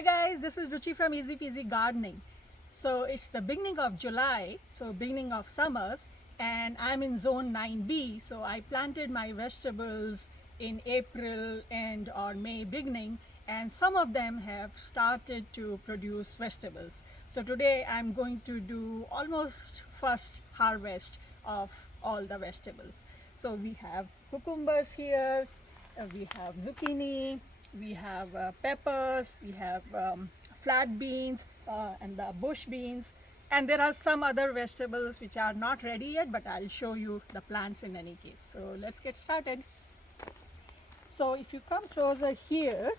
Hi guys, this is Ruchi from Easy Peasy Gardening. So it's the beginning of July, so beginning of summers, and I'm in zone 9B. So I planted my vegetables in April and or May beginning, and some of them have started to produce vegetables. So today I'm going to do almost first harvest of all the vegetables. So we have cucumbers here, we have zucchini, we have peppers, we have flat beans and the bush beans, and there are some other vegetables which are not ready yet, but I'll show you the plants in any case. So let's get started. So if you come closer here,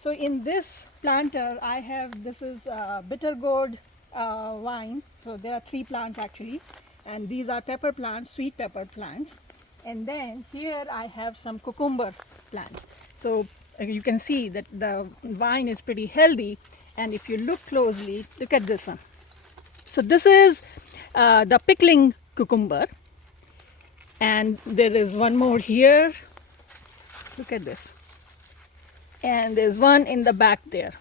so in this planter I have, this is bitter gourd vine. So there are 3 plants actually, and these are pepper plants, sweet pepper plants. And then here I have some cucumber plants. So you can see that the vine is pretty healthy, and if you look closely, look at this one. So this is the pickling cucumber, and there is one more here. Look at this, and there's one in the back there.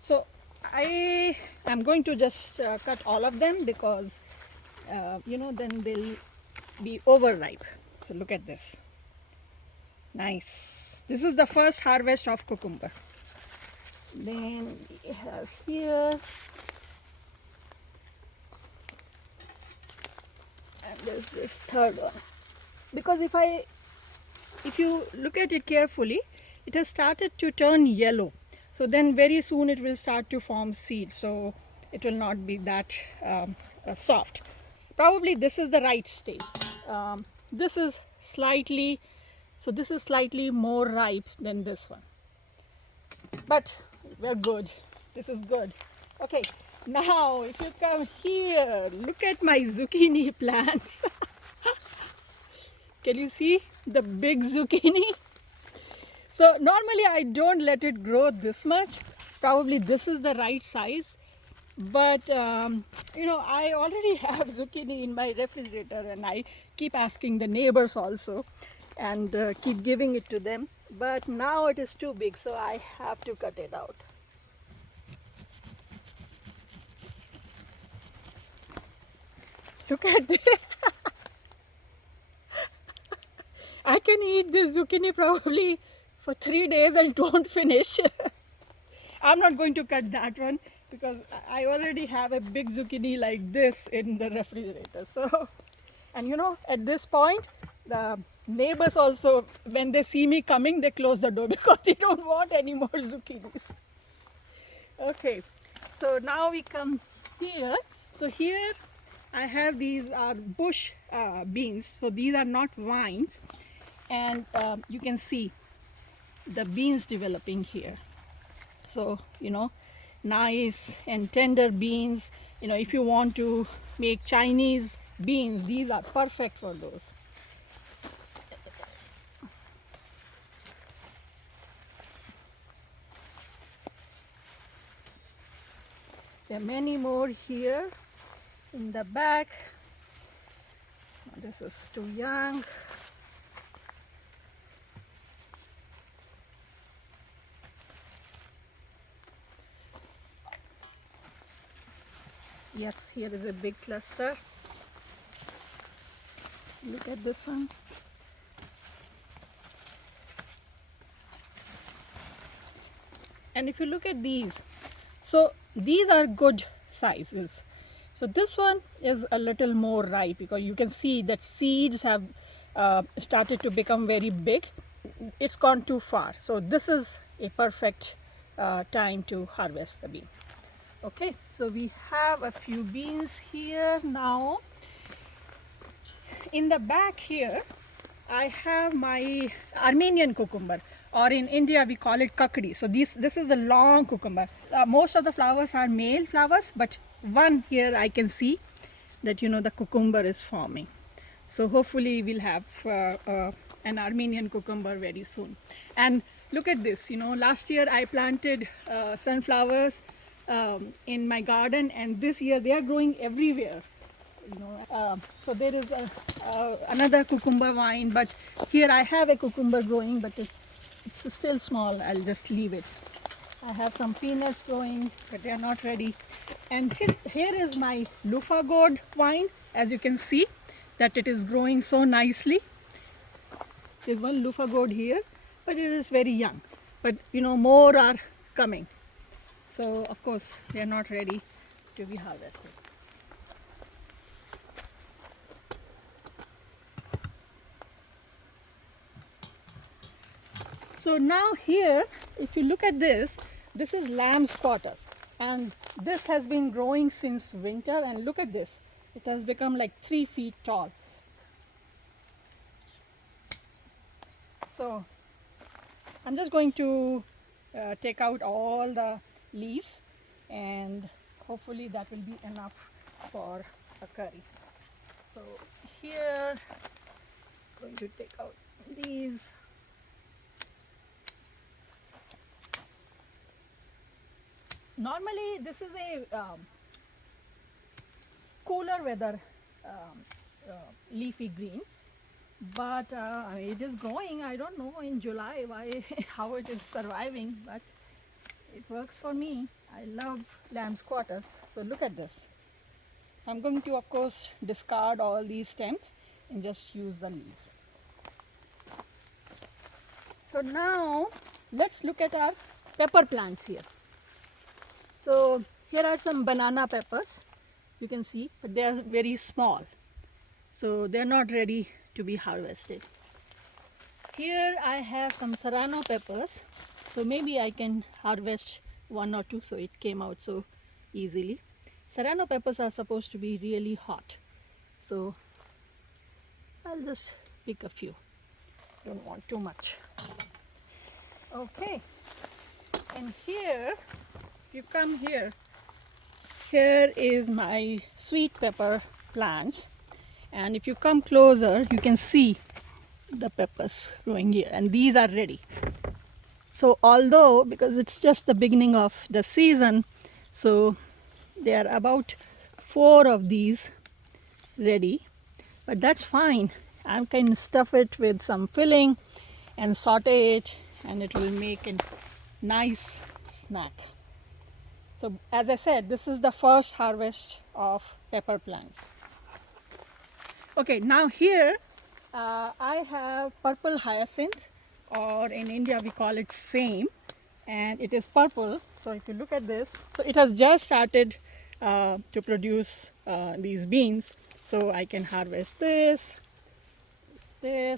So I am going to just cut all of them because then they'll be overripe. So look at this. Nice. This is the first harvest of cucumber. Then we have here, and there's this third one. Because if you look at it carefully, it has started to turn yellow. So then very soon it will start to form seeds. So it will not be that soft. Probably this is the right stage. This is slightly more ripe than this one, but we're good. This is good. Okay, now if you come here, look at my zucchini plants. Can you see the big zucchini? So normally I don't let it grow this much. Probably this is the right size, but I already have zucchini in my refrigerator, and I keep asking the neighbors also and keep giving it to them, but now it is too big, so I have to cut it out. Look at this. I can eat this zucchini probably for 3 days and don't finish. I'm not going to cut that one because I already have a big zucchini like this in the refrigerator. So, and at this point, the neighbors also, when they see me coming, they close the door because they don't want any more zucchinis. Okay, so now we come here. So here I have these bush beans. So these are not vines, and you can see the beans developing here. So nice and tender beans. If you want to make Chinese beans, these are perfect for those. There are many more here in the back. This is too young. Yes, here is a big cluster. Look at this one. And if you look at these, so these are good sizes. So this one is a little more ripe because you can see that seeds have started to become very big. It's gone too far. So this is a perfect time to harvest the bean. Okay, so we have a few beans here now. In the back here, I have my Armenian cucumber, or in India we call it kakdi. So this is the long cucumber. Most of the flowers are male flowers, but one here I can see that the cucumber is forming. So hopefully we'll have an Armenian cucumber very soon. And look at this, last year I planted sunflowers in my garden, and this year they are growing everywhere. So there is another cucumber vine, but here I have a cucumber growing, but it's still small. I'll just leave it. I have some peanuts growing, but they are not ready. And here is my luffa gourd vine. As you can see, that it is growing so nicely. There's one luffa gourd here, but it is very young. But more are coming. So of course, they are not ready to be harvested. So now here, if you look at this is lamb's quarters, and this has been growing since winter, and look at this. It has become like 3 feet tall. So I'm just going to take out all the leaves, and hopefully that will be enough for a curry. So here, I'm going to take out these. Normally this is a cooler weather leafy green, but it is growing. I don't know in July why how it is surviving, but it works for me. I love lamb's quarters. So look at this. I'm going to of course discard all these stems and just use the leaves. So now let's look at our pepper plants here. So here are some banana peppers, you can see, but they are very small. So they are not ready to be harvested. Here I have some serrano peppers. So maybe I can harvest 1 or 2, so it came out so easily. Serrano peppers are supposed to be really hot. So I'll just pick a few. Don't want too much. Okay. And here, you come here is my sweet pepper plants, and if you come closer you can see the peppers growing here, and these are ready. So although, because it's just the beginning of the season, so there are about 4 of these ready, but that's fine. I can stuff it with some filling and saute it, and it will make a nice snack. So as I said, this is the first harvest of pepper plants. Okay, now here I have purple-hyacinth, or in India we call it same, and it is purple. So if you look at this, so it has just started to produce these beans. So I can harvest this. There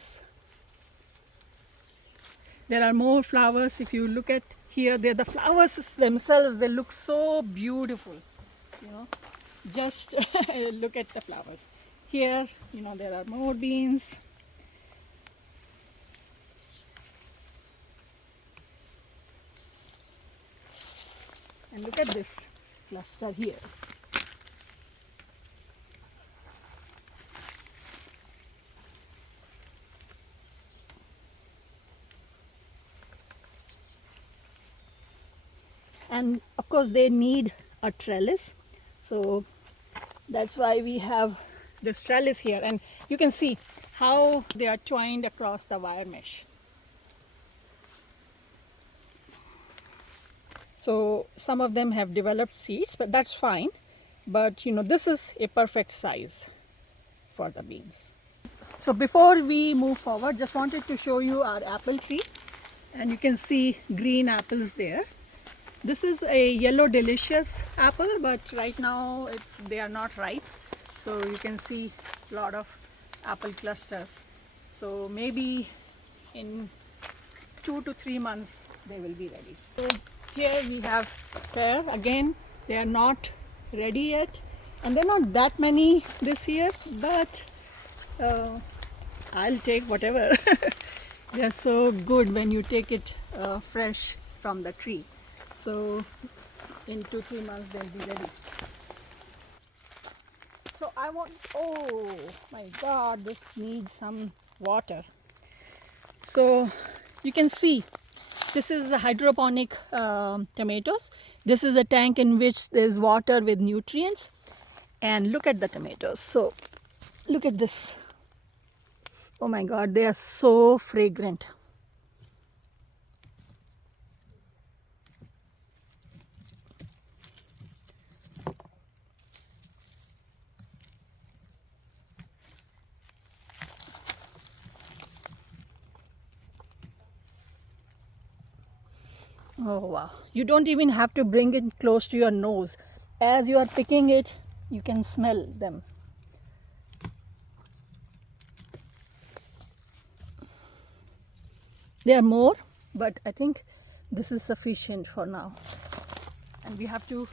are more flowers. If you look at here, the flowers themselves, they look so beautiful. Just look at the flowers. Here, there are more beans. And look at this cluster here. And of course they need a trellis, so that's why we have this trellis here, and you can see how they are twined across the wire mesh. So some of them have developed seeds, but that's fine. But this is a perfect size for the beans. So before we move forward, just wanted to show you our apple tree, and you can see green apples there. This is a yellow delicious apple, but right now they are not ripe. So you can see a lot of apple clusters. So maybe in 2 to 3 months they will be ready. So here we have pear. Again, they are not ready yet, and they're not that many this year, but I'll take whatever. They're so good when you take it fresh from the tree. So in 2-3 months they'll be ready. So oh my God, this needs some water. So you can see this is a hydroponic tomatoes. This is a tank in which there's water with nutrients, and look at the tomatoes. So look at this. Oh my God, they are so fragrant. Oh wow, you don't even have to bring it close to your nose. As you are picking it, you can smell them. There are more, but I think this is sufficient for now. And we have to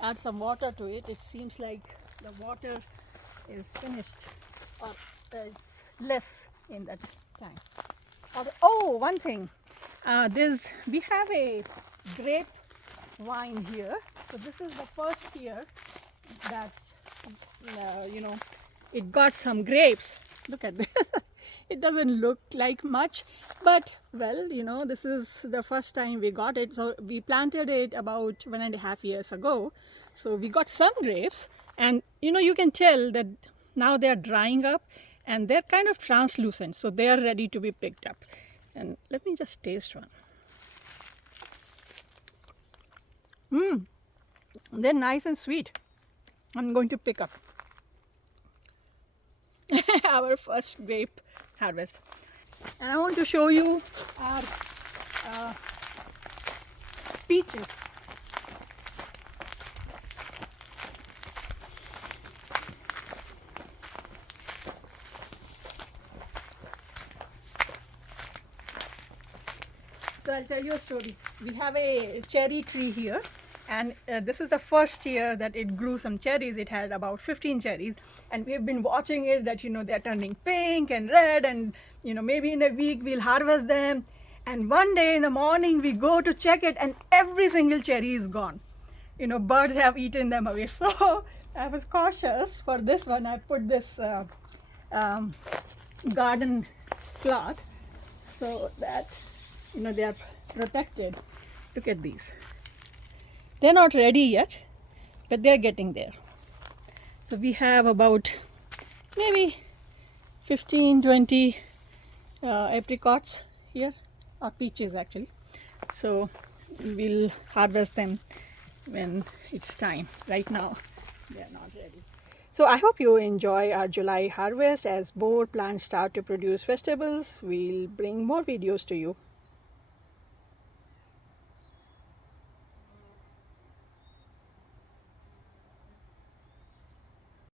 add some water to it. It seems like the water is finished, or it's less in that tank. Oh, one thing. We have a grape vine here. So this is the first year that it got some grapes. Look at this. It doesn't look like much, but well, this is the first time we got it. So we planted it about 1.5 years ago. So we got some grapes, and you can tell that now they're drying up and they're kind of translucent, so they are ready to be picked up. And let me just taste one. They're nice and sweet. I'm going to pick up our first grape harvest. And I want to show you our peaches. So I'll tell you a story. We have a cherry tree here, and this is the first year that it grew some cherries. It had about 15 cherries, and we've been watching it that they're turning pink and red, and maybe in a week we'll harvest them. And one day in the morning we go to check it, and every single cherry is gone. Birds have eaten them away. So I was cautious for this one. I put this garden cloth so that they are protected. Look at these. They're not ready yet, but they're getting there. So we have about maybe 15-20 apricots here, or peaches actually. So we'll harvest them when it's time. Right now they're not ready. So I hope you enjoy our July harvest. As more plants start to produce vegetables, we'll bring more videos to you.